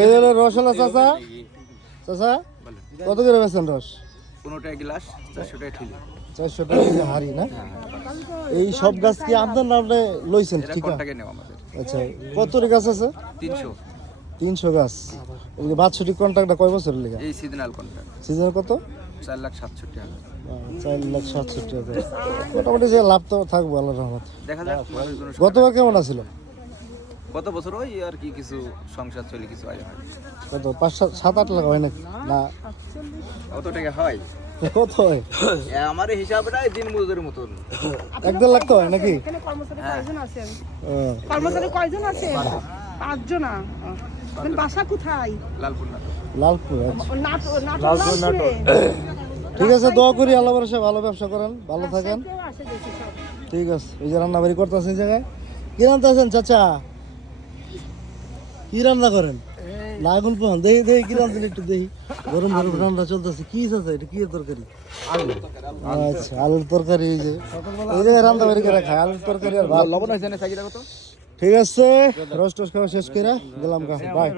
এই হলো রসলা চাচা। চাচা কত করে বেচেন রস? 15 টাকা গ্লাস, 400 টাকা ঠিলি। 400 টাকা কেজি হাড়ি না? এই সব গাছ কি আপনার নামে লইছেন? ঠিক আছে। টাকা নেও আমাদের। আচ্ছা, কত গাছ আছে? 300। 300 গাছ। এই বাৎসরিক কন্ট্রাক্টটা কয় বছরের লেগে? এই সিজনাল কন্ট্রাক্ট। সিজনের কত? 4,67,000 টাকা। 4,67,000 টাকা। মোটামুটি যে লাভ তো থাকবে আল্লাহর রহমত। দেখা যাক মানুষজন গতবার কেমন আছিল? গত বছর ওই আর কি কিছু সংসার চলে কিছু আয় হয়। কত 5-7-8 লাখ হয় নাকি? না কত টাকা হয়? কত হয়? আমার হিসাবটা দিন মজুরের মতন। 1-1.5 লাখ তো হয় নাকি? এখানে কর্মচারী কয়জন আছেন? ও, কর্মচারী কয়জন আছেন? 5 জন। আপনার বাসা কোথায়? লালপুর না লালপুর। আচ্ছা। নাটোরে। ঠিক আছে, দোয়া করি আল্লাহ ভরসা ভালো ব্যবসা করেন, ভালো থাকেন। কেউ আসে দেখি সব। ঠিক আছে। এই যে রান্না বাড়ি করতেছেন এই জায়গায়। কি রান্নাছেন চাচা? কি রান্না করেন? না এখন পোহান দেখি দেখি কি রান্না একটু দেখি। গরম গরম রান্না চলতেছে। কি আছে এটা? কি তরকারি? আচ্ছা, আলুর তরকারি। এই যে এই জায়গায় রান্না বাড়ি করে খায় আলুর তরকারি আর ভাত। লবণ হয়েছে না সাইকেলটা কত? ঠিক আছে, রস টস খাওয়া শেষ করে গেলাম গা। বাই।